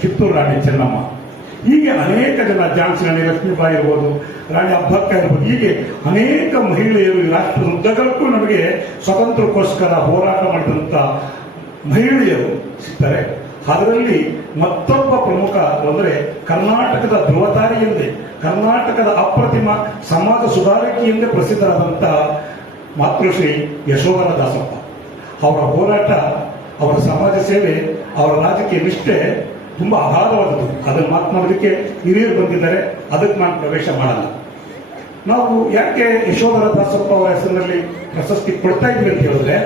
ಕಿತ್ತೂರು ರಾಣಿ ಚೆನ್ನಮ್ಮ. ಹೀಗೆ ಅನೇಕ ಜನ, ಝಾನ್ಸಿ ರಾಣಿ ಲಕ್ಷ್ಮೀಬಾಯಿ ಇರ್ಬೋದು, ರಾಣಿ ಅಬ್ಬಕ್ಕ ಇರ್ಬೋದು, ಹೀಗೆ ಅನೇಕ ಮಹಿಳೆಯರು ಈ ರಾಷ್ಟ್ರದ ಉದ್ದಗಲಕ್ಕೂ ನಮಗೆ ಸ್ವಾತಂತ್ರ್ಯಕ್ಕೋಸ್ಕರ ಹೋರಾಟ ಮಾಡಿದಂಥ ಮಹಿಳೆಯರು ಸಿಗ್ತಾರೆ. ಅದರಲ್ಲಿ ಮತ್ತೊಬ್ಬ ಪ್ರಮುಖ ಅಂದರೆ ಕರ್ನಾಟಕದ ಧ್ರುವತಾರಿ ಎಂದೇ, ಕರ್ನಾಟಕದ ಅಪ್ರತಿಮ ಸಮಾಜ ಸುಧಾರಕಿ ಎಂದೇ ಪ್ರಸಿದ್ಧರಾದಂಥ ಮಾತೃಶ್ರೀ ಯಶೋಧರ ದಾಸಪ್ಪ. ಅವರ ಹೋರಾಟ, ಅವರ ಸಮಾಜ ಸೇವೆ, ಅವರ ರಾಜಕೀಯ ನಿಷ್ಠೆ ತುಂಬಾ ಅಗಾಧವಾದದ್ದು. ಅದನ್ನು ಮಾತನಾಡೋದಕ್ಕೆ ಹಿರಿಯರು ಬಂದಿದ್ದಾರೆ, ಅದಕ್ಕೆ ನಾನು ಪ್ರವೇಶ ಮಾಡಲ್ಲ. ನಾವು ಯಾಕೆ ಯಶೋಧರ ದಾಸಪ್ಪ ಅವರ ಹೆಸರಿನಲ್ಲಿ ಪ್ರಶಸ್ತಿ ಕೊಡ್ತಾ ಇದ್ವಿ ಅಂತ ಹೇಳಿದ್ರೆ,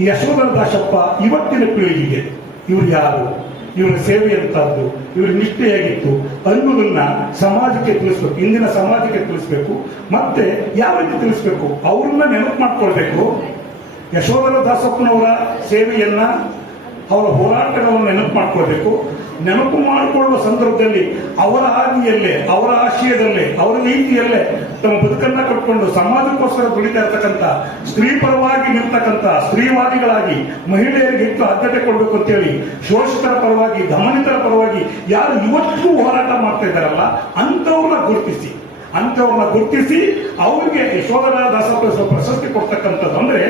ಈ ಯಶೋಧರ ದಾಸಪ್ಪ ಇವತ್ತಿನ ಪೀಳಿಗೆಗೆ ಇವರು ಯಾರು, ಇವರ ಸೇವೆ ಅಂತದ್ದು, ಇವರ ನಿಷ್ಠೆ ಹೇಗಿತ್ತು ಅನ್ನೋದನ್ನ ಸಮಾಜಕ್ಕೆ ತಿಳಿಸ್ಬೇಕು, ಇಂದಿನ ಸಮಾಜಕ್ಕೆ ತಿಳಿಸ್ಬೇಕು. ಮತ್ತೆ ಯಾವ ರೀತಿ ತಿಳಿಸ್ಬೇಕು, ಅವ್ರನ್ನ ನೆನಪು ಮಾಡ್ಕೊಳ್ಬೇಕು. ಯಶೋಧರ ದಾಸಪ್ಪನವರ ಸೇವೆಯನ್ನ, ಅವರ ಹೋರಾಟಗಳನ್ನು ನೆನಪು ಮಾಡ್ಕೊಳ್ಬೇಕು. ನೆನಪು ಮಾಡಿಕೊಳ್ಳುವ ಸಂದರ್ಭದಲ್ಲಿ ಅವರ ಹಾದಿಯಲ್ಲೇ, ಅವರ ಆಶಯದಲ್ಲೇ, ಅವರ ನೀತಿಯಲ್ಲೇ ತಮ್ಮ ಬದುಕನ್ನ ಕಟ್ಕೊಂಡು ಸಮಾಜಕ್ಕೋಸ್ಕರ ದುಡಿತಾ ಇರ್ತಕ್ಕಂಥ, ಸ್ತ್ರೀ ಪರವಾಗಿ ನಿಲ್ತಕ್ಕಂಥ ಸ್ತ್ರೀವಾದಿಗಳಾಗಿ ಮಹಿಳೆಯರಿಗೆ ಹೆಚ್ಚು ಆದ್ಯತೆ ಕೊಡಬೇಕು ಅಂತೇಳಿ ಶೋಷಿತರ ಪರವಾಗಿ, ದಮನಿತರ ಪರವಾಗಿ ಯಾರು ಇವತ್ತಿಗೂ ಹೋರಾಟ ಮಾಡ್ತಾ ಇದ್ದಾರಲ್ಲ, ಅಂಥವ್ರನ್ನ ಗುರುತಿಸಿ ಅವ್ರಿಗೆ ಯಶೋಧರ ದಾಸಪ್ಪ ಪ್ರಶಸ್ತಿ ಕೊಡ್ತಕ್ಕಂಥದ್ದು. ಅಂದ್ರೆ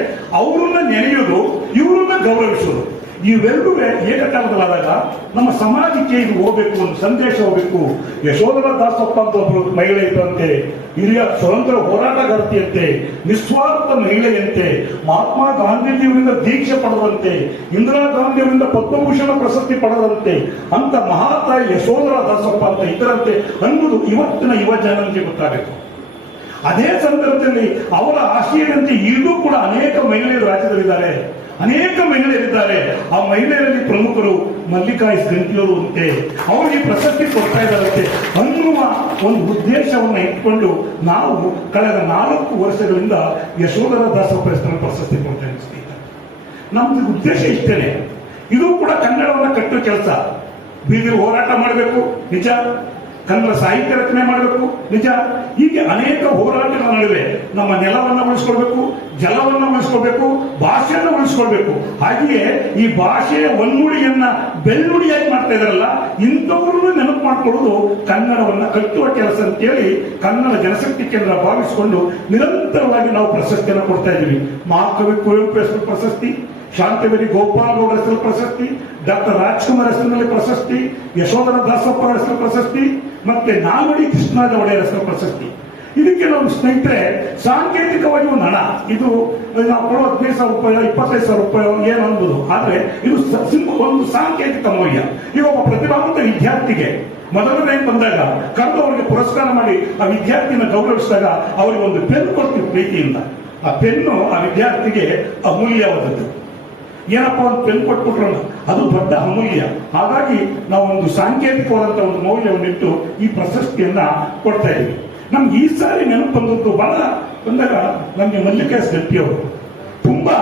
ಅವ್ರನ್ನ ನೆನೆಯೋದು, ಇವ್ರನ್ನ ಗೌರವಿಸೋದು, ಇವೆಲ್ಲೂ ಏಕಕಾಲದಲ್ಲಾದಾಗ ನಮ್ಮ ಸಮಾಜಕ್ಕೆ ಇದು ಹೋಗ್ಬೇಕು, ಒಂದು ಸಂದೇಶ ಹೋಗ್ಬೇಕು. ಯಶೋಧರ ದಾಸಪ್ಪ ಅಂತ ಒಬ್ಬರು ಮಹಿಳೆ ಇದ್ದಂತೆ, ಹಿರಿಯ ಸ್ವತಂತ್ರ ಹೋರಾಟಗಾರ್ತಿಯಂತೆ, ನಿಸ್ವಾರ್ಥ ಮಹಿಳೆಯಂತೆ, ಮಹಾತ್ಮ ಗಾಂಧೀಜಿಯವರಿಂದ ದೀಕ್ಷೆ ಪಡೆದಂತೆ, ಇಂದಿರಾ ಗಾಂಧಿಯವರಿಂದ ಪದ್ಮಭೂಷಣ ಪ್ರಶಸ್ತಿ ಪಡೆದಂತೆ ಅಂತ ಮಹಾತಾಯಿ ಯಶೋಧರ ದಾಸಪ್ಪ ಅಂತ ಇದ್ದರಂತೆ ಅನ್ನೋದು ಇವತ್ತಿನ ಯುವ ಜನರಿಗೆ ಗೊತ್ತಾಗಬೇಕು. ಅದೇ ಸಂದರ್ಭದಲ್ಲಿ ಅವರ ಆಶಯದಂತೆ ಈಗಲೂ ಕೂಡ ಅನೇಕ ಮಹಿಳೆಯರು ರಾಜ್ಯದಲ್ಲಿದ್ದಾರೆ, ಅನೇಕ ಮಹಿಳೆಯರಿದ್ದಾರೆ. ಆ ಮಹಿಳೆಯರಲ್ಲಿ ಪ್ರಮುಖರು ಮಲ್ಲಿಕಾ ಎಸ್ ಗಂಟಿಯವರು ಅಂತೆ, ಅವರಿಗೆ ಪ್ರಶಸ್ತಿ ಕೊಡ್ತಾ ಇದ್ದಾರಂತೆ ಅನ್ನುವ ಒಂದು ಉದ್ದೇಶವನ್ನು ಇಟ್ಕೊಂಡು ನಾವು ಕಳೆದ 4 ವರ್ಷಗಳಿಂದ ಯಶೋಧರ ದಾಸಪ್ಪ ಹೆಸರನ್ನು ಪ್ರಶಸ್ತಿ ಕೊಡ್ತಾ ಇದ್ದೀವಿ. ನಮ್ದು ಉದ್ದೇಶ ಇಷ್ಟೇನೆ. ಇದು ಕೂಡ ಕನ್ನಡವನ್ನ ಕಟ್ಟುವ ಕೆಲಸ. ಬೀದಿ ಹೋರಾಟ ಮಾಡಬೇಕು ನಿಜ, ಕನ್ನಡ ಸಾಹಿತ್ಯ ರಚನೆ ಮಾಡಬೇಕು ನಿಜ. ಹೀಗೆ ಅನೇಕ ಹೋರಾಟಗಳ ನಡುವೆ ನಮ್ಮ ನೆಲವನ್ನು ಉಳಿಸ್ಕೊಳ್ಬೇಕು, ಜಲವನ್ನು ಉಳಿಸ್ಕೊಳ್ಬೇಕು, ಭಾಷೆಯನ್ನು ಉಳಿಸ್ಕೊಳ್ಬೇಕು. ಹಾಗೆಯೇ ಈ ಭಾಷೆಯ ಒನ್ನುಡಿಯನ್ನ ಬೆನ್ನುಡಿಯಾಗಿ ಮಾಡ್ತಾ ಇದಾರಲ್ಲ, ಇಂಥವ್ರನ್ನು ನೆನಪು ಮಾಡ್ಕೊಳ್ಳೋದು ಕನ್ನಡವನ್ನ ಕಟ್ಟುವ ಕೆಲಸ ಅಂತೇಳಿ ಕನ್ನಡ ಜನಶಕ್ತಿ ಕೇಂದ್ರ ಭಾವಿಸಿಕೊಂಡು ನಿರಂತರವಾಗಿ ನಾವು ಪ್ರಶಸ್ತಿಯನ್ನು ಕೊಡ್ತಾ ಇದ್ದೀವಿ. ಮಹಾಕವಿ ಕುವೆಂಪು ಹೆಸರು ಪ್ರಶಸ್ತಿ, ಶಾಂತವೇರಿ ಗೋಪಾಲ್ ಗೌಡ ಹೆಸರು ಪ್ರಶಸ್ತಿ, ಡಾಕ್ಟರ್ ರಾಜ್ಕುಮಾರ್ ಹೆಸರಿನಲ್ಲಿ ಪ್ರಶಸ್ತಿ, ಯಶೋಧರ ದಾಸಪ್ಪ ಹೆಸರು ಪ್ರಶಸ್ತಿ, ಮತ್ತೆ ನಾಲ್ವಡಿ ಕೃಷ್ಣರಾಜ ಒಡೆಯರ್ ಹೆಸರು ಪ್ರಶಸ್ತಿ. ಇದಕ್ಕೆ ನಾವು ಸ್ನೇಹಿತರೆ ಸಾಂಕೇತಿಕವಾಗಿ ಒಂದು ಹಣ, ಇದು ನಾವು ಕೊಡೋ 15,000 ರೂಪಾಯಿ 25,000 ರೂಪಾಯಿ ಏನು ಅನ್ಬೋದು, ಆದ್ರೆ ಇದು ಒಂದು ಸಾಂಕೇತಿಕ ಮೌಲ್ಯ. ಈಗ ಒಬ್ಬ ಪ್ರತಿಭಾವಂತ ವಿದ್ಯಾರ್ಥಿಗೆ ಮೊದಲನೇ ಬಂದಾಗ ಕರೆದು ಅವರಿಗೆ ಪುರಸ್ಕಾರ ಮಾಡಿ ಆ ವಿದ್ಯಾರ್ಥಿನ ಗೌರವಿಸಿದಾಗ ಅವರಿಗೆ ಒಂದು ಪೆನ್ ಕೊಡ್ತೀವಿ ಪ್ರೀತಿಯಿಂದ. ಆ ಪೆನ್ನು ಆ ವಿದ್ಯಾರ್ಥಿಗೆ ಅಮೂಲ್ಯವಾದದ್ದು. ಏನಪ್ಪ ಒಂದು ಪೆನ್ ಕೊಟ್ಬಿಟ್ರಲ್ಲ, ಅದು ದೊಡ್ಡ ಅಮೂಲ್ಯ. ಹಾಗಾಗಿ ನಾವು ಒಂದು ಸಾಂಕೇತಿಕವಾದಂತಹ ಒಂದು ಮೌಲ್ಯವನ್ನಿಟ್ಟು ಈ ಪ್ರಶಸ್ತಿಯನ್ನ ಕೊಡ್ತಾ ಇದ್ದೀವಿ. ನಮ್ಗೆ ಈ ಸಾರಿ ನೆನಪು ಬಂದದ್ದು ಬಹಳ ಬಂದಾಗ ನಮ್ಗೆ ಮಲ್ಲಿಕಾ ಎಸ್ ಗಂಟಿಯವರು ತುಂಬಾ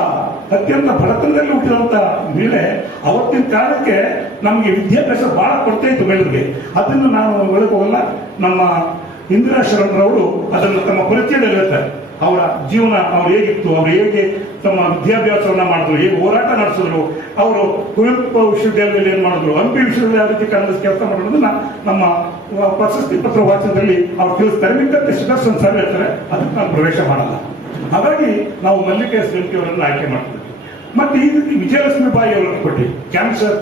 ಅತ್ಯಂತ ಬಡತನದಲ್ಲಿ ಹುಟ್ಟಿದಂತ ಮಹಿಳೆ. ಅವತ್ತಿನ ಕಾಲಕ್ಕೆ ನಮ್ಗೆ ವಿದ್ಯಾಭ್ಯಾಸ ಬಹಳ ಕೊಡ್ತಾ ಇತ್ತು ಮಹಿಳೆಯರಿಗೆ. ಅದನ್ನು ನಾನು ಒಳಗೆ ಹೋಗಲ್ಲ. ನಮ್ಮ ಇಂದಿರಾ ಶರಣರವರು ಅದನ್ನು ತಮ್ಮ ಪರಿಚಯದಲ್ಲಿ ಹೇಳ್ತಾರೆ. ಅವರ ಜೀವನ ಅವ್ರು ಹೇಗಿತ್ತು, ಅವ್ರು ಹೇಗೆ ತಮ್ಮ ವಿದ್ಯಾಭ್ಯಾಸವನ್ನ ಮಾಡಿದ್ರು, ಹೇಗೆ ಹೋರಾಟ ನಡೆಸಿದ್ರು, ಅವರು ಕುವೆಂಪು ವಿಶ್ವವಿದ್ಯಾಲಯದಲ್ಲಿ ಏನ್ ಮಾಡಿದ್ರು, ಹಂಪಿ ವಿಶ್ವವಿದ್ಯಾಲಯಕ್ಕೆ ಕನ್ನಡ ಕೆಲಸ ಮಾಡೋದನ್ನ ನಮ್ಮ ಪ್ರಶಸ್ತಿ ಪತ್ರ ವಾಚನದಲ್ಲಿ ಅವ್ರು ತಿಳಿಸ್ತಾರೆ. ಮಿಕ್ಕಂತೆ ಸುದರ್ಶನ್ ಸರ್ ಹೇಳ್ತಾರೆ, ಅದಕ್ಕೆ ನಾನು ಪ್ರವೇಶ ಮಾಡಲ್ಲ. ಹಾಗಾಗಿ ನಾವು ಮಲ್ಲಿಕಾ ಎಸ್ ಗಂಟಿ ಅವರನ್ನು ಆಯ್ಕೆ ಮಾಡ್ತೀವಿ. ಮತ್ತೆ ಈ ರೀತಿ ವಿಜಯಲಕ್ಷ್ಮಿ ಬಾಯಿ ಅವರನ್ನು ಕೊಟ್ಟು, ಕ್ಯಾನ್ಸರ್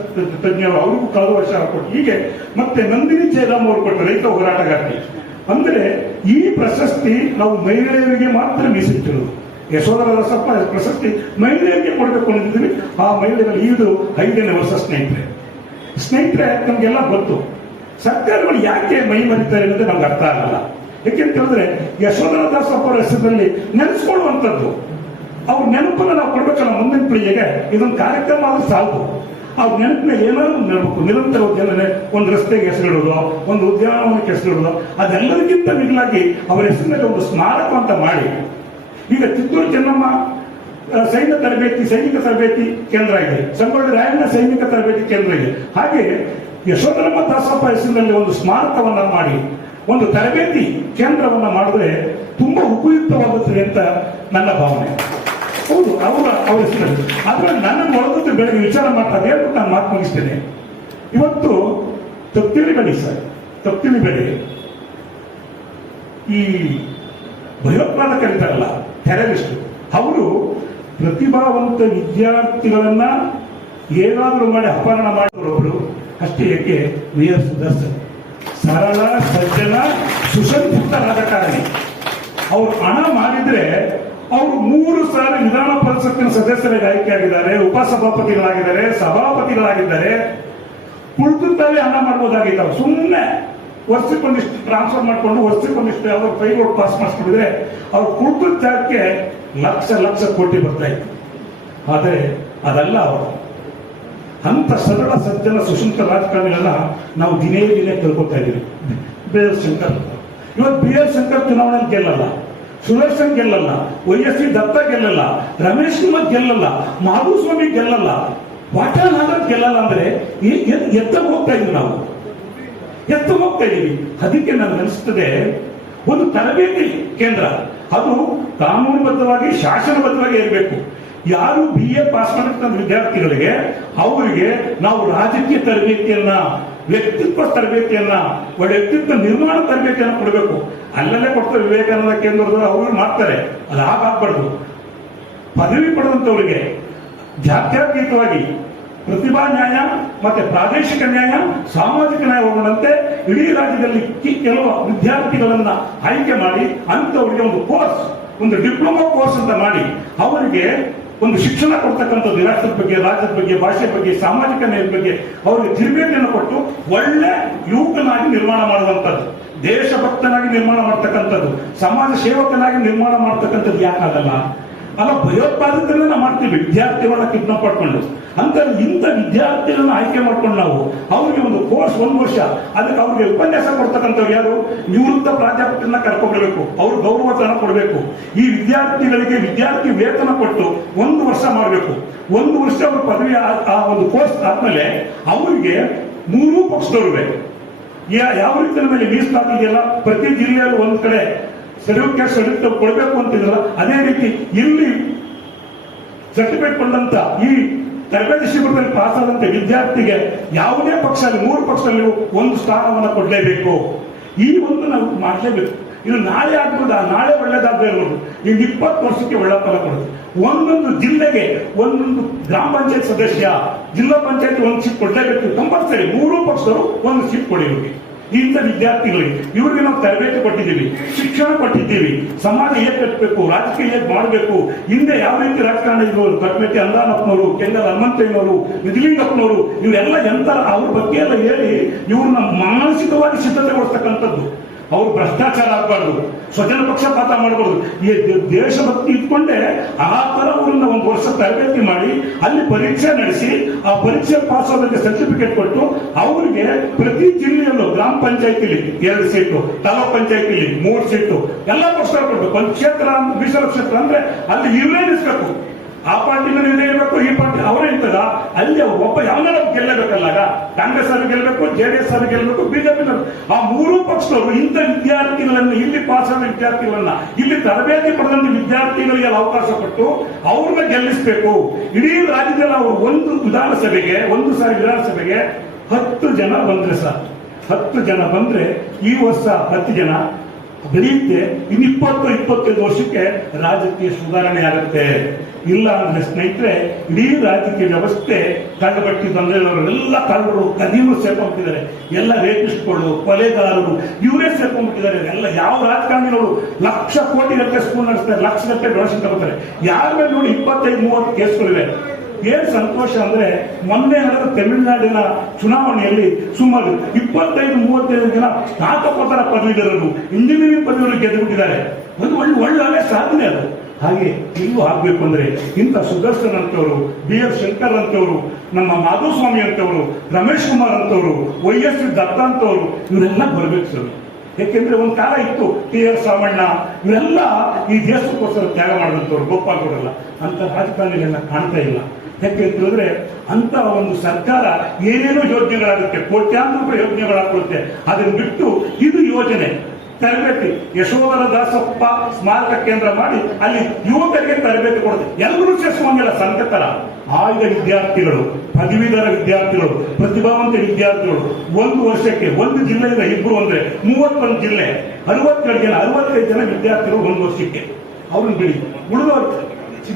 ತಜ್ಞರು, ಅವ್ರಿಗೂ ಕಳೆದ ವರ್ಷ ಕೊಟ್ಟು, ಹೀಗೆ ಮತ್ತೆ ನಂದಿನಿ ಜಯರಾಮ್ ಅವರು ಕೊಟ್ಟು, ರೈತ ಹೋರಾಟಗಾರ್ತಿ. ಅಂದ್ರೆ ಈ ಪ್ರಶಸ್ತಿ ನಾವು ಮಹಿಳೆಯರಿಗೆ ಮಾತ್ರ ಮೀಸಲಿಟ್ಟಿರೋದು. ಯಶೋಧರ ದಾಸಪ್ಪ ಪ್ರಶಸ್ತಿ ಮಹಿಳೆಯರಿಗೆ ಕೊಡಬೇಕು ಅಂತಿದ್ದೀವಿ. ಆ ಮಹಿಳೆಯರಲ್ಲಿ ಇದು 5ನೇ ವರ್ಷ. ಸ್ನೇಹಿತರೆ ನಮ್ಗೆಲ್ಲ ಗೊತ್ತು, ಸರ್ಕಾರಗಳು ಯಾಕೆ ಮೈ ಮರಿತಾರೆ ಅನ್ನೋದು ನಮ್ಗೆ ಅರ್ಥ ಆಗಲ್ಲ. ಯಾಕೆಂತ ಹೇಳಿದ್ರೆ ಯಶೋಧರ ದಾಸಪ್ಪ ಅವರ ಹೆಸರಿನಲ್ಲಿ ನೆನೆಸ್ಕೊಳ್ಳುವಂಥದ್ದು, ಅವ್ರ ನೆನಪನ್ನ ನಾವು ಕೊಡ್ಬೇಕಲ್ಲ ಮುಂದಿನ ಪೀಳಿಗೆಗೆ. ಇದೊಂದು ಕಾರ್ಯಕ್ರಮ ಆದ್ರೂ ಸಾಕು. ಅವ್ರ ನೆನಪಿನ ಏನಾದ್ರು ನೆನಪು ನಿರಂತರ ಒಂದು ರಸ್ತೆಗೆ ಹೆಸರಿಡೋದು, ಒಂದು ಉದ್ಯಾನವನಕ್ಕೆ ಹೆಸರಿಡೋದು, ಅದೆಲ್ಲದಕ್ಕಿಂತ ಮಿಗಿಲಾಗಿ ಅವರ ಹೆಸರಿನಲ್ಲಿ ಒಂದು ಸ್ಮಾರಕ ಅಂತ ಮಾಡಿ. ಈಗ ಕಿತ್ತೂರು ಚೆನ್ನಮ್ಮ ಸೈನಿಕ ತರಬೇತಿ ಕೇಂದ್ರ ಇದೆ, ಸಂಗೊಳ್ಳಿ ರಾಯಣ್ಣ ಸೈನಿಕ ತರಬೇತಿ ಕೇಂದ್ರ ಇದೆ. ಹಾಗೆ ಯಶೋಧರಮ್ಮ ದಾಸಪ್ಪ ಹೆಸರಿನಲ್ಲಿ ಒಂದು ಸ್ಮಾರಕವನ್ನ ಮಾಡಿ, ಒಂದು ತರಬೇತಿ ಕೇಂದ್ರವನ್ನ ಮಾಡಿದ್ರೆ ತುಂಬಾ ಉಪಯುಕ್ತವಾಗುತ್ತದೆ ಅಂತ ನನ್ನ ಭಾವನೆ. ಹೌದು, ಅವರ ಹೆಸರಲ್ಲಿ. ಆದ್ರೆ ನನ್ನ ಒಳಗದ್ದು ಬೆಳಗ್ಗೆ ವಿಚಾರ ಮಾಡ್ತಾ ಹೇಳ್ಬಿಟ್ಟು ನಾನು ಮಾತು ಮುಗಿಸ್ತೇನೆ. ಇವತ್ತು ತಪ್ಪಿಳಿಬೇಡಿ ಸರ್, ತಪ್ಪಿಳಿಬೇಡಿ. ಈ ಭಯೋತ್ಪಾದಕರಿದ್ದಾರಲ್ಲ, ಟೆರರಿಸ್ಟ್, ಅವರು ಪ್ರತಿಭಾವಂತ ವಿದ್ಯಾರ್ಥಿಗಳನ್ನ ಏನಾದರೂ ಮಾಡಿ ಅಪಹರಣ ಮಾಡಿದವರು ಅಷ್ಟೇ. ಏಕೆ? ಮೇಯರ್ ಸುದರ್ಶನ್ ಸರಳ, ಸಜ್ಜನ, ಸುಸಂಸ್ಕೃತ ರಾಜಕಾರಣಿ. ಅವ್ರು ಹಣ ಮಾಡಿದ್ರೆ ಅವರು 3 ಸಾರಿ ವಿಧಾನ ಪರಿಷತ್ತಿನ ಸದಸ್ಯರಾಗಿ ಆಯ್ಕೆಯಾಗಿದ್ದಾರೆ, ಉಪಸಭಾಪತಿಗಳಾಗಿದ್ದಾರೆ, ಸಭಾಪತಿಗಳಾಗಿದ್ದಾರೆ. ಕುಳಿತುತ್ತಲೇ ಹಣ ಮಾಡ್ಬೋದಾಗಿತ್ತು. ಸುಮ್ಮನೆ ವರ್ಷಕ್ಕೊಂದಿಷ್ಟು ಟ್ರಾನ್ಸ್ಫರ್ ಮಾಡಿಕೊಂಡು ವರ್ಷಕ್ಕೊಂದಿಷ್ಟು ಅವ್ರ ಕೈಗಳು ಪಾಸ್ ಮಾಡಿಸ್ಕೊಂಡಿದ್ರೆ ಅವ್ರು ಕುಳಿತ ಜಾಗಕ್ಕೆ ಲಕ್ಷ ಲಕ್ಷ ಕೋಟಿ ಬರ್ತಾ ಇತ್ತು. ಆದರೆ ಅದಲ್ಲ ಅವರು. ಅಂತ ಸರಳ, ಸಜ್ಜನ, ಸುಸಂಸ್ಕೃತ ರಾಜಕಾರಣಿಗಳನ್ನ ನಾವು ದಿನೇ ದಿನೇ ಕಳ್ಕೊತಾ ಇದ್ದೀವಿ. ಬಿ ಆರ್ ಶಂಕರ್ ಇವತ್ತು ಬಿ ಆರ್ ಶಂಕರ್ ಚುನಾವಣೆಯಲ್ಲಿ ಗೆಲ್ಲಲ್ಲ, ಸುದರ್ಶನ್ ಗೆಲ್ಲಲ್ಲ, YSC ದತ್ತ ಗೆಲ್ಲಲ್ಲ, ರಮೇಶ್ ಕುಮಾರ್ ಗೆಲ್ಲಲ್ಲ, ಮಾಧುಸ್ವಾಮಿ ಗೆಲ್ಲಲ್ಲ, ವಾಟಾಳ್ ನಾಗರಾಜ್ ಗೆಲ್ಲಲ್ಲ. ಅಂದ್ರೆ ಎತ್ತ ಹೋಗ್ತಾ ಇದೀವಿ ನಾವು, ಎತ್ತ ಹೋಗ್ತಾ ಇದೀವಿ. ಅದಕ್ಕೆ ನನಗೆ ಅನಿಸ್ತದೆ, ಒಂದು ತರಬೇತಿ ಕೇಂದ್ರ ಅದು ಕಾನೂನುಬದ್ಧವಾಗಿ, ಶಾಸನಬದ್ಧವಾಗಿ ಇರಬೇಕು. ಯಾರು BA ಪಾಸ್ ಮಾಡಿರ್ತಂತ ವಿದ್ಯಾರ್ಥಿಗಳಿಗೆ ಅವರಿಗೆ ನಾವು ರಾಜಕೀಯ ತರಬೇತಿಯನ್ನ, ವ್ಯಕ್ತಿತ್ವ ತರಬೇತಿಯನ್ನ, ವ್ಯಕ್ತಿತ್ವ ನಿರ್ಮಾಣ ತರಬೇತಿಯನ್ನು ಕೊಡಬೇಕು. ಅಲ್ಲಲ್ಲೇ ಕೊಡ್ತಾರೆ ವಿವೇಕಾನಂದ ಕೇಂದ್ರದವರು, ಅವರು ಮಾಡ್ತಾರೆ. ಅದು ಹಾಗಾಗ್ಬಾರ್ದು. ಪದವಿ ಪಡೆದಂತವರಿಗೆ ಜಾತ್ಯತೀತವಾಗಿ ಪ್ರತಿಭಾ ನ್ಯಾಯ ಮತ್ತೆ ಪ್ರಾದೇಶಿಕ ನ್ಯಾಯ, ಸಾಮಾಜಿಕ ನ್ಯಾಯ ಹೋಗುವಂತೆ ಇಡೀ ರಾಜ್ಯದಲ್ಲಿ ಕೆಲವು ವಿದ್ಯಾರ್ಥಿಗಳನ್ನ ಆಯ್ಕೆ ಮಾಡಿ ಅಂತವರಿಗೆ ಒಂದು ಕೋರ್ಸ್, ಒಂದು ಡಿಪ್ಲೊಮಾ ಕೋರ್ಸ್ ಅಂತ ಮಾಡಿ ಅವರಿಗೆ ಒಂದು ಶಿಕ್ಷಣ ಕೊಡ್ತಕ್ಕಂಥದ್ದು, ರಾಷ್ಟ್ರದ ಬಗ್ಗೆ, ರಾಜ್ಯದ ಬಗ್ಗೆ, ಭಾಷೆ ಬಗ್ಗೆ, ಸಾಮಾಜಿಕ ನ್ಯಾಯದ ಬಗ್ಗೆ ಅವರಿಗೆ ತರಬೇತಿಯನ್ನು ಕೊಟ್ಟು ಒಳ್ಳೆ ಯುವಕನಾಗಿ ನಿರ್ಮಾಣ ಮಾಡುವಂಥದ್ದು, ದೇಶಭಕ್ತನಾಗಿ ನಿರ್ಮಾಣ ಮಾಡ್ತಕ್ಕಂಥದ್ದು, ಸಮಾಜ ಸೇವಕನಾಗಿ ನಿರ್ಮಾಣ ಮಾಡ್ತಕ್ಕಂಥದ್ದು ಯಾಕಾಗಲ್ಲ? ಅಲ್ಲ, ಭಯೋತ್ಪಾದಕರನ್ನ ಮಾಡ್ತೀವಿ ವಿದ್ಯಾರ್ಥಿಗಳನ್ನ ಕಿಡ್ನಾಪ್ ಮಾಡ್ಕೊಂಡು. ಅಂತ ಇಂಥ ವಿದ್ಯಾರ್ಥಿಗಳನ್ನ ಆಯ್ಕೆ ಮಾಡ್ಕೊಂಡು ನಾವು ಅವ್ರಿಗೆ ಒಂದು ಕೋರ್ಸ್ 1 ವರ್ಷ, ಅದಕ್ಕೆ ಅವ್ರಿಗೆ ಉಪನ್ಯಾಸ ಕೊಡ್ತಕ್ಕಂಥವ್ರು ಯಾರು? ನಿವೃತ್ತ ಪ್ರಾಧ್ಯಾಪಕರನ್ನ ಕರ್ಕೊಂಡ್ಬರ್ಬೇಕು, ಅವ್ರು ಗೌರವಧನ ಕೊಡಬೇಕು. ಈ ವಿದ್ಯಾರ್ಥಿಗಳಿಗೆ ವಿದ್ಯಾರ್ಥಿ ವೇತನ ಕೊಟ್ಟು 1 ವರ್ಷ ಮಾಡಬೇಕು. 1 ವರ್ಷ ಅವ್ರ ಪದವಿ ಆ ಒಂದು ಕೋರ್ಸ್ ಆದ್ಮೇಲೆ ಅವರಿಗೆ 3 ಪಕ್ಷದವ್ರಿಗೆ ಯಾವ ರೀತಿ ಮೇಲೆ ಮೀಸಲಾತಿ ಇದೆಯಲ್ಲ, ಪ್ರತಿ ಜಿಲ್ಲೆಯಲ್ಲಿ ಒಂದ್ ಕಡೆ ಸರ್ಟಿಫಿಕೇಟ್ ಕೊಡಬೇಕು ಅಂತಿದ್ರಲ್ಲ, ಅದೇ ರೀತಿ ಇಲ್ಲಿ ಸರ್ಟಿಫಿಕೇಟ್ ಕೊಂಡಂತ ಈ ತರಬೇತಿ ಶಿಬಿರದಲ್ಲಿ ಪಾಸ್ ಆದಂತ ವಿದ್ಯಾರ್ಥಿಗೆ ಯಾವುದೇ ಪಕ್ಷ, 3 ಪಕ್ಷದಲ್ಲಿ ಒಂದು ಸ್ಥಾನವನ್ನು ಕೊಡಲೇಬೇಕು. ಈ ಒಂದು ನಾವು ಮಾಡಲೇಬೇಕು. ಇದು ನಾಳೆ ಆಗ್ಬೋದು, ನಾಳೆ ಒಳ್ಳೇದಾಗದೇ ಇರ್ಬೋದು, ಈಗ 20 ವರ್ಷಕ್ಕೆ ಒಳ್ಳೆ ಫಲ ಕೊಡುತ್ತೆ. ಒಂದೊಂದು ಜಿಲ್ಲೆಗೆ ಒಂದೊಂದು ಗ್ರಾಮ ಪಂಚಾಯತ್ ಸದಸ್ಯ, ಜಿಲ್ಲಾ ಪಂಚಾಯತ್ ಒಂದು ಸೀಟ್ ಕೊಡಲೇಬೇಕು ಕಂಪಲ್ಸರಿ. 3 ಪಕ್ಷದವರು ಒಂದು ಸೀಟ್ ಕೊಡಿ ಇವ್ರಿಗೆ. ಇಂಥ ವಿದ್ಯಾರ್ಥಿಗಳಿಗೆ ಇವ್ರಿಗೆ ನಾವು ತರಬೇತಿ ಕೊಟ್ಟಿದ್ದೀವಿ, ಶಿಕ್ಷಣ ಕೊಟ್ಟಿದ್ದೀವಿ. ಸಮಾಜ ಹೇಗೆ ಕಟ್ಟಬೇಕು, ರಾಜಕೀಯ ಹೇಗೆ ಮಾಡಬೇಕು, ಹಿಂದೆ ಯಾವ ರೀತಿ ರಾಜಕಾರಣ ಇರೋರು, ಕಟ್ಮೆಟ್ಟಿ ಅಂದಾನಪ್ಪನವರು, ಕೆಂಗಲ್ ಹನುಮಂತಯ್ಯನವರು, ನಿಜಲಿಂಗಪ್ಪನವರು, ಇವರೆಲ್ಲ ಎಂತ ಅವ್ರ ಬಗ್ಗೆ ಎಲ್ಲ ಹೇಳಿ ಇವ್ರನ್ನ ಮಾನಸಿಕವಾಗಿ ಸಿದ್ಧತೆಗೊಳಿಸ್ತಕ್ಕಂಥದ್ದು. ಅವ್ರು ಭ್ರಷ್ಟಾಚಾರ ಆಗಬಾರ್ದು, ಸ್ವಜನ ಪಕ್ಷಪಾತ ಮಾಡಬಾರ್ದು. ಈ ದೇಶಭಕ್ತಿ ಇಟ್ಕೊಂಡೆ ಆ ತರ ಅವ್ರನ್ನ 1 ವರ್ಷ ತರಬೇತಿ ಮಾಡಿ ಅಲ್ಲಿ ಪರೀಕ್ಷೆ ನಡೆಸಿ ಆ ಪರೀಕ್ಷೆ ಪಾಸ್ ಆಗೋದಕ್ಕೆ ಸರ್ಟಿಫಿಕೇಟ್ ಕೊಟ್ಟು ಅವರಿಗೆ ಪ್ರತಿ ಜಿಲ್ಲೆಯಲ್ಲೂ ಗ್ರಾಮ ಪಂಚಾಯತಿಲಿ 2 ಸೀಟು, ತಾಲೂಕ್ ಪಂಚಾಯತಿಲಿ 3 ಸೀಟು, ಎಲ್ಲ ಪಕ್ಷ ಕೊಡ್ಬೇಕು. ಒಂದು ಕ್ಷೇತ್ರ, ಮೀಸಲು ಕ್ಷೇತ್ರ ಅಂದ್ರೆ ಅಲ್ಲಿ ಇವರೇ ನಿಲ್ಸ್ಬೇಕು. ಆ ಪಾರ್ಟಿನ ಇವರೇ ಇರಬೇಕು, ಈ ಪಾರ್ಟಿ ಅವರೇ ಇರ್ತದ. ಅಲ್ಲಿ ಒಬ್ಬ ಯಾವನಾರ ಗೆಲ್ಲಬೇಕಲ್ಲ. ಕಾಂಗ್ರೆಸ್ ಅವರು ಗೆಲ್ಲಬೇಕು, JDS ಅವರು ಗೆಲ್ಲಬೇಕು, BJP. ಆ 3 ಪಕ್ಷದವರು ಇಂಥ ವಿದ್ಯಾರ್ಥಿಗಳನ್ನ, ಇಲ್ಲಿ ಪಾಸ್ ಆದ ವಿದ್ಯಾರ್ಥಿಗಳನ್ನ, ಇಲ್ಲಿ ತರಬೇತಿ ಪಡೆದಂತ ವಿದ್ಯಾರ್ಥಿಗಳಿಗೆ ಅವಕಾಶ ಕೊಟ್ಟು ಅವ್ರನ್ನ ಗೆಲ್ಲಿಸಬೇಕು. ಇಡೀ ರಾಜ್ಯದಲ್ಲಿ ಅವರು ಒಂದು ವಿಧಾನಸಭೆಗೆ 10 ಜನ ಬಂದ್ರೆ ಸರ್, 10 ಜನ ಬಂದ್ರೆ ಈ ವರ್ಷ 10 ಜನ ಬೆಳೆಯುತ್ತೆ. ಇನ್ನು 20-25 ವರ್ಷಕ್ಕೆ ರಾಜಕೀಯ ಸುಧಾರಣೆ ಆಗುತ್ತೆ. ಇಲ್ಲ ಅಂದ್ರೆ ಸ್ನೇಹಿತರೆ, ಇಡೀ ರಾಜಕೀಯ ವ್ಯವಸ್ಥೆ ಕಳ್ಳಬಟ್ಟಿ ಬಂದವರೆಲ್ಲ ಕಳ್ಳರು, ಕದಿಯವರು ಸೇರ್ಕೊಂಡ್ಬಿಟ್ಟಿದ್ದಾರೆ. ಎಲ್ಲ ರೇಪಿಸ್ಟ್ಗಳು, ಕೊಲೆಗಾರರು ಇವರೇ ಸೇರ್ಕೊಂಡ್ಬಿಟ್ಟಿದ್ದಾರೆ. ಎಲ್ಲ ಯಾವ ರಾಜಕಾರಣಿಗಳು ಲಕ್ಷ ಕೋಟಿ ಗಟ್ಟಲೆ ಸ್ಕೂಲ್ ನಡೆಸ್ತಾರೆ, ಲಕ್ಷ ಗಟ್ಟಲೆ ಡೊನೇಷನ್ ತಗೋತಾರೆ. ಯಾರ ಮೇಲೆ ನೋಡಿ 25-30 ಕೇಸ್ಗಳಿವೆ. ಏನ್ ಸಂತೋಷ ಅಂದ್ರೆ, ಮೊನ್ನೆ ನಡೆದ ತಮಿಳುನಾಡಿನ ಚುನಾವಣೆಯಲ್ಲಿ ಸುಮಾರು 25-35 ಜನ ಸ್ನಾತಕೋತ್ತರ ಪದವೀಧರರು, ಇಂಜಿನಿಯರಿಂಗ್ ಪದವಿಯನ್ನು ಗೆದ್ದುಬಿಟ್ಟಿದ್ದಾರೆ. ಒಂದು ಒಳ್ಳೆ ಸಾಧನೆ ಅದು. ಹಾಗೆ ಇಲ್ಲೂ ಆಗ್ಬೇಕು ಅಂದ್ರೆ ಇಂಥ ಸುದರ್ಶನ್ ಅಂತವರು, BR ಶಂಕರ್ ಅಂತವರು, ನಮ್ಮ ಮಾಧುಸ್ವಾಮಿ ಅಂತವರು, ರಮೇಶ್ ಕುಮಾರ್ ಅಂತವರು, YSC ದತ್ತ ಅಂತವರು, ಇವರೆಲ್ಲ ಬರ್ಬೇಕು ಸರ್. ಯಾಕೆಂದ್ರೆ ಒಂದು ಕಾಲ ಇತ್ತು, TR ಸಾಮಣ್ಣ, ಇವರೆಲ್ಲ ಈ ದೇಶಕ್ಕೋಸ್ಕರ ತ್ಯಾಗ ಮಾಡಿದಂಥವ್ರು. ಗೋಪಾಲ್ ಗೌಡಲ್ಲ ಅಂತ ರಾಜಕಾರಣಿಗಳನ್ನ ಕಾಣ್ತಾ ಇಲ್ಲ. ಯಾಕೆ ಅಂತ ಹೇಳಿದ್ರೆ, ಅಂತ ಒಂದು ಸರ್ಕಾರ ಏನೇನೋ ಯೋಜನೆಗಳಾಗುತ್ತೆ, ಕೋಟ್ಯಾಂತರ ರೂಪಾಯಿ ಯೋಜನೆಗಳಾಗುತ್ತೆ. ಅದನ್ನು ಬಿಟ್ಟು ಇದು ಯೋಜನೆ ತರಬೇತಿ, ಯಶೋಧರ ದಾಸಪ್ಪ ಸ್ಮಾರಕ ಕೇಂದ್ರ ಮಾಡಿ ಅಲ್ಲಿ ಯುವಕರಿಗೆ ತರಬೇತಿ ಕೊಡುತ್ತೆ. ಎಲ್ಲರೂ ಸೇರಿಸುವಂಗಿಲ್ಲ ಸಂಘ ತರ. ಆಯ್ದ ವಿದ್ಯಾರ್ಥಿಗಳು, ಪದವೀಧರ ವಿದ್ಯಾರ್ಥಿಗಳು, ಪ್ರತಿಭಾವಂತ ವಿದ್ಯಾರ್ಥಿಗಳು ಒಂದು ವರ್ಷಕ್ಕೆ ಒಂದು ಜಿಲ್ಲೆಯಿಂದ ಇಬ್ಬರು ಅಂದ್ರೆ 31 ಜಿಲ್ಲೆ, 67 ಜನ, 65 ಜನ ವಿದ್ಯಾರ್ಥಿಗಳು ಒಂದು ವರ್ಷಕ್ಕೆ. ಅವ್ರನ್ನ ಬಿಡಿ, ಉಳಿದವ್ರು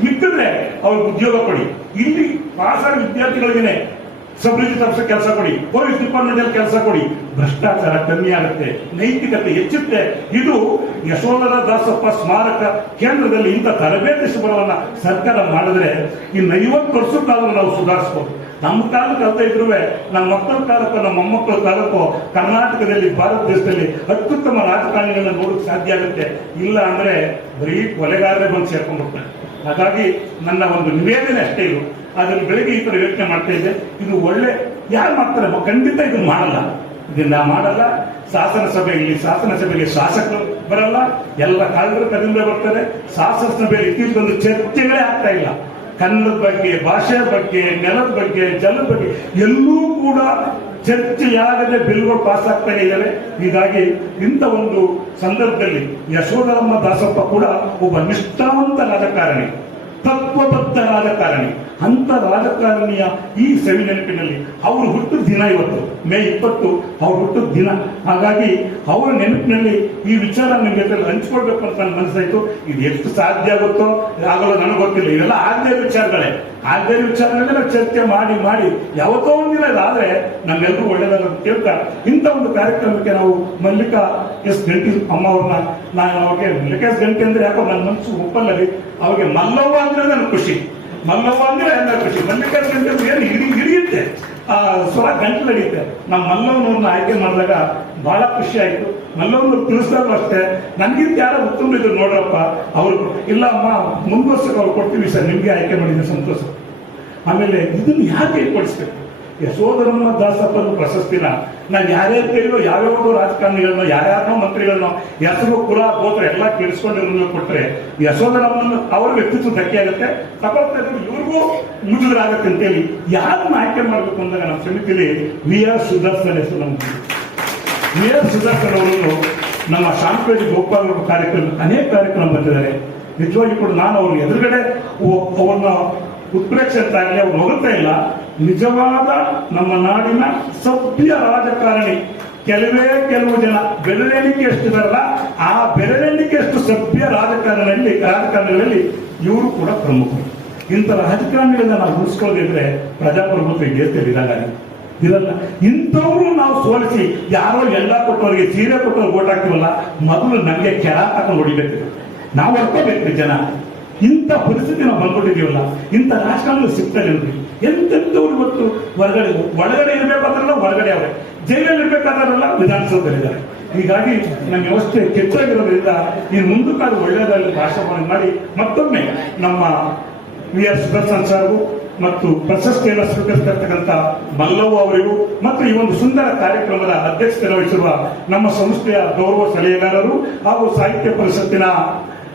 ಮಿಕ್ಕಿದ್ರೆ ಅವ್ರಿಗೆ ಉದ್ಯೋಗ ಕೊಡಿ. ಇಲ್ಲಿ ಪಾಸಾದ ವಿದ್ಯಾರ್ಥಿಗಳಿಗೇನೆ ಸಬ್ ರಿಜಿಸ್ಟರ್ ಕೆಲಸ ಕೊಡಿ, ಪೊಲೀಸ್ ಡಿಪಾರ್ಟ್ಮೆಂಟ್ ಅಲ್ಲಿ ಕೆಲಸ ಕೊಡಿ. ಭ್ರಷ್ಟಾಚಾರ ಕಮ್ಮಿ ಆಗುತ್ತೆ, ನೈತಿಕತೆ ಹೆಚ್ಚುತ್ತೆ. ಇದು ಯಶೋಧರ ದಾಸಪ್ಪ ಸ್ಮಾರಕ ಕೇಂದ್ರದಲ್ಲಿ ಇಂಥ ತರಬೇತಿ ಶಿಬಿರವನ್ನ ಸರ್ಕಾರ ಮಾಡಿದ್ರೆ ಇನ್ನು 50 ವರ್ಷಕ್ಕಾದ್ರೂ ನಾವು ಸುಧಾರಿಸಬಹುದು. ನಮ್ಮ ಕಾಲಕ್ಕೆ ಅರ್ಥ ಇದ್ರೂ ನಮ್ಮ ಮಕ್ಕಳ ಕಾಲಕ್ಕೋ ನಮ್ಮ ಮೊಮ್ಮಕ್ಕಳ ಕಾಲಕ್ಕೋ ಕರ್ನಾಟಕದಲ್ಲಿ, ಭಾರತ ದೇಶದಲ್ಲಿ ಅತ್ಯುತ್ತಮ ರಾಜಕಾರಣಿಗಳನ್ನ ನೋಡಕ್ ಸಾಧ್ಯ ಆಗುತ್ತೆ. ಇಲ್ಲ ಅಂದ್ರೆ ಬರೀ ಕೊಲೆಗಾರರೇ ಬಂದು ಸೇರ್ಕೊಂಡ್ಬಿಡ್ತಾರೆ. ಹಾಗಾಗಿ ನನ್ನ ಒಂದು ನಿವೇದನೆ ಅಷ್ಟೇ ಇದು. ಅದನ್ನು ಬೆಳಿಗ್ಗೆ ಈ ತರ ಯೋಚನೆ ಮಾಡ್ತಾ ಇದ್ದೆ. ಇದು ಒಳ್ಳೆ ಯಾರು ಮಾಡ್ತಾರೆ, ಖಂಡಿತ ಇದು ಮಾಡಲ್ಲ, ಇದನ್ನ ಮಾಡಲ್ಲ. ಶಾಸನಸಭೆಗೆ ಶಾಸಕರು ಬರಲ್ಲ, ಎಲ್ಲ ಕಾಲಗಳು ಕಡಿಮೆ ಬರ್ತಾರೆ. ಶಾಸನಸಭೆಯಲ್ಲಿ ಇತ್ತೀಚೆಗೊಂದು ಚರ್ಚೆಗಳೇ ಆಗ್ತಾ ಇಲ್ಲ. ಕನ್ನಡದ ಬಗ್ಗೆ, ಭಾಷೆಯ ಬಗ್ಗೆ, ನೆಲದ ಬಗ್ಗೆ, ಜಲದ ಬಗ್ಗೆ ಎಲ್ಲೂ ಕೂಡ ಚರ್ಚೆಯಾಗದೆ ಬಿಲ್ಗಳು ಪಾಸ್ ಆಗ್ತಾನೆ ಇದ್ದಾರೆ. ಹೀಗಾಗಿ ಇಂಥ ಒಂದು ಸಂದರ್ಭದಲ್ಲಿ ಯಶೋಧರಮ್ಮ ದಾಸಪ್ಪ ಕೂಡ ಒಬ್ಬ ನಿಷ್ಠಾವಂತ ರಾಜಕಾರಣಿ, ತತ್ವಬದ್ಧ ರಾಜಕಾರಣಿ. ಅಂತ ರಾಜಕಾರಣಿಯ ಈ ಸವಿ ನೆನಪಿನಲ್ಲಿ ಅವರು ಹುಟ್ಟಿದ ದಿನ ಇವತ್ತು ಮೇ 20 ಅವ್ರು ಹುಟ್ಟಿದ ದಿನ. ಹಾಗಾಗಿ ಅವರ ನೆನಪಿನಲ್ಲಿ ಈ ವಿಚಾರ ನಿಮಗೆ ಹಂಚ್ಕೊಳ್ಬೇಕು ಅಂತ ನನ್ನ ಮನಸ್ಸಾಯ್ತು. ಇದು ಎಷ್ಟು ಸಾಧ್ಯ ಆಗುತ್ತೋ ಆಗಲ್ಲ ನನಗೆ ಗೊತ್ತಿಲ್ಲ. ಇವೆಲ್ಲ ಆಗದೇ ವಿಚಾರಗಳೇ ನಾವು ಚರ್ಚೆ ಮಾಡಿ ಯಾವತ್ತೋ ಒಂದಿನ ಇದಾದ್ರೆ ನಮ್ಮೆಲ್ಲರೂ ಒಳ್ಳೆಯದಾಗ ಕೇಳ್ತಾ ಇಂಥ ಒಂದು ಕಾರ್ಯಕ್ರಮಕ್ಕೆ ನಾವು ಮಲ್ಲಿಕಾ ಎಸ್ ಗಂಟಿ ಅಮ್ಮ ಅವ್ರನ್ನ, ನಾನು ಅವ್ರಿಗೆ ಮಲ್ಲಿಕಾ ಎಸ್ ಗಂಟಿ ಅಂದ್ರೆ ಯಾಕೋ ನನ್ನ ಮನಸ್ಸು ಒಪ್ಪಲ್ಲರಿ. ಅವ್ರಿಗೆ ಮಲ್ಲವ್ವ ಅಂದ್ರೆ ನನಗೆ ಖುಷಿ, ಮಲ್ಲವ್ವ ಅಂದ್ರೆ ಎಲ್ಲ ಖುಷಿ. ಮಲ್ಲಿಕಾ ಎಸ್ ಗಂಟಿ ಏನು ಹಿಡಿಯುತ್ತೆ, ಸ್ವರ ಗಂಟು ನಡೆಯುತ್ತೆ. ನಮ್ಮ ಮಲ್ಲವ್ನವ್ರನ್ನ ಆಯ್ಕೆ ಮಾಡಿದಾಗ ಬಹಳ ಖುಷಿ ಆಯ್ತು. ಮಲ್ಲವ್ನವ್ರು ತಿಳಿಸಿದಾಗೂ ಅಷ್ಟೇ, ನನಗಿಂತ ಯಾರೋ ಉತ್ತಮ ಇದ್ರು ನೋಡ್ರಪ್ಪ, ಅವ್ರು ಇಲ್ಲ ಅಮ್ಮ ಮುಂದುವರ್ಸಕ್ಕೆ ಅವ್ರು ಕೊಡ್ತೀವಿ ಸರ್, ನಿಮ್ಗೆ ಆಯ್ಕೆ ಮಾಡಿದ್ರೆ ಸಂತೋಷ. ಆಮೇಲೆ ಇದನ್ನು ಯಾಕೆ ಏರ್ಪಡಿಸ್ಬೇಕು? ಯಶೋಧರಮ್ಮ ದಾಸಪ್ಪನ ಪ್ರಶಸ್ತಿನ ನಾನು ಯಾರ್ಯಾರು ಕೇಳಿರೋ, ಯಾವ್ಯಾವ ರಾಜಕಾರಣಿಗಳನ್ನೋ, ಯಾರ್ಯಾರನೋ ಮಂತ್ರಿಗಳನ್ನೋ ಹೆಸರು ಕುಲ ಗೋತ್ರ ಎಲ್ಲ ಕೇಳಿಸ್ಕೊಂಡಿರೋ ಕೊಟ್ಟರೆ ಯಶೋಧರಮ್ಮನ ಅವ್ರ ವ್ಯಕ್ತಿತ್ವ ಧಕ್ಕೆ ಆಗುತ್ತೆ, ತಗೊಳ್ತಾ ಇದ್ರು ಇವ್ರಿಗೂ ಮುಜುಗರಾಗತ್ತೆ ಅಂತೇಳಿ ಯಾರನ್ನ ಆಯ್ಕೆ ಮಾಡಬೇಕು ಅಂದಾಗ ನಮ್ಮ ಸಮಿತಿಯಲ್ಲಿ VR ಸುದರ್ಶನ್ ಹೆಸರು ನಮ್ಗೆ. VR ಸುದರ್ಶನ್ ಅವರನ್ನು ನಮ್ಮ ಶಾಂತಪೇಟೆ ಗೋಪಾಲ ಕಾರ್ಯಕ್ರಮ ಅನೇಕ ಕಾರ್ಯಕ್ರಮ ಬಂದಿದ್ದಾರೆ. ನಿಜವಾಗಿ ಕೂಡ ನಾನು ಅವ್ರ ಎದುರುಗಡೆ ಅವ್ರನ್ನ ಉತ್ಪ್ರೇಕ್ಷೆ ಅಂತ ಆಗಲಿ ಅವ್ರು ಹೊಗಳ್ತಾ ಇಲ್ಲ. ನಿಜವಾದ ನಮ್ಮ ನಾಡಿನ ಸಭ್ಯ ರಾಜಕಾರಣಿ. ಕೆಲವು ಜನ ಬೆರಳೆಣಿಕೆ ಎಷ್ಟಿದಾರಲ್ಲ, ಆ ಬೆರಳೆಣಿಕೆ ಎಷ್ಟು ಸಭ್ಯ ರಾಜಕಾರಣಿಗಳಲ್ಲಿ ಇವರು ಕೂಡ ಪ್ರಮುಖರು. ಇಂಥ ರಾಜಕಾರಣಿಗಳನ್ನ ನಾವು ಉಳಿಸ್ಕೊಳ್ಳದಿದ್ರೆ ಪ್ರಜಾಪ್ರಭುತ್ವ ದೇಶದಲ್ಲಿ ಇರಲ್ಲ. ಇಂಥವ್ರು ನಾವು ಸೋಲಿಸಿ ಯಾರೋ ಎಲ್ಲ ಕೊಟ್ಟವರಿಗೆ ಸೀರೆ ಕೊಟ್ಟವ್ರಿಗೆ ಓಟ್ ಹಾಕ್ತೀವಲ್ಲ, ಮೊದಲು ನಮಗೆ ಕೆಳ ತಕೊಂಡು ಹೊಡಿಬೇಕು, ನಾವು ಹೊಡ್ಕೋಬೇಕು ಜನ. ಇಂಥ ಪರಿಸ್ಥಿತಿ ನಾವು ಬಂದ್ಕೊಟ್ಟಿದ್ದೀವಲ್ಲ, ಇಂಥ ರಾಜಕಾರಣಗಳು ಸಿಗ್ತಾರೆ ನೋಡಿ. ಎಂತೆಂಥವ್ರು ಇವತ್ತು ಒಳಗಡೆ ಇರಬೇಕಾದ್ರಲ್ಲ ಹೊರಗಡೆ ಅವರೇ, ಜೈಲಲ್ಲಿ ಇರ್ಬೇಕಾದ್ರಲ್ಲ ವಿಧಾನಸೌಧದಲ್ಲಿದ್ದಾರೆ. ಹೀಗಾಗಿ ನಮ್ಮ ವ್ಯವಸ್ಥೆ ಕೆಟ್ಟಾಗಿರೋದ್ರಿಂದ ಈ ಮುಂದಕ್ಕಾದ ಒಳ್ಳೆಯದಾಗಿ ಭಾಷಣ ಮಾಡಿ ಮತ್ತೊಮ್ಮೆ ನಮ್ಮ VR ಸುದರ್ಶನ್ ಸಾರ್ಗೂ ಮತ್ತು ಪ್ರಶಸ್ತಿಯನ್ನು ಸ್ವೀಕರಿಸಿರ್ತಕ್ಕಂಥ ಮಲ್ಲವ್ವ ಅವರಿಗೂ ಮತ್ತು ಈ ಒಂದು ಸುಂದರ ಕಾರ್ಯಕ್ರಮದ ಅಧ್ಯಕ್ಷತೆ ವಹಿಸಿರುವ ನಮ್ಮ ಸಂಸ್ಥೆಯ ಗೌರವ ಸಲಹೆಗಾರರು ಹಾಗೂ ಸಾಹಿತ್ಯ ಪರಿಷತ್ತಿನ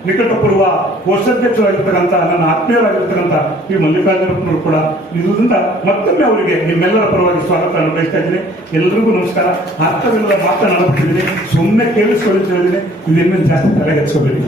ನಿಕಟಪೂರ್ವ ಕೋಶಾಧ್ಯಕ್ಷರಾಗಿರ್ತಕ್ಕಂಥ ನನ್ನ ಆತ್ಮೀಯರಾಗಿರ್ತಕ್ಕಂಥ ಈ ಮಲ್ಲಿಕಾರ್ಜುನಪ್ಪನವರು ಕೂಡ ಇರುವುದರಿಂದ ಮತ್ತೊಮ್ಮೆ ಅವರಿಗೆ ನಿಮ್ಮೆಲ್ಲರ ಪರವಾಗಿ ಸ್ವಾಗತ ಬಯಸ್ತಾ ಇದ್ದೀನಿ. ಎಲ್ಲರಿಗೂ ನಮಸ್ಕಾರ. ಅರ್ಥವಿಲ್ಲದ ಮಾತನಾಡಬಿಟ್ಟಿದ್ದೀನಿ, ಸುಮ್ಮನೆ ಕೇಳಿಸ್ಕೊಳ್ಳಿ ಹೇಳಿದ್ದೀನಿ. ಇದನ್ನ ಜಾಸ್ತಿ ತಲೆಗೆಚ್ಕೋಬೇಡಿ.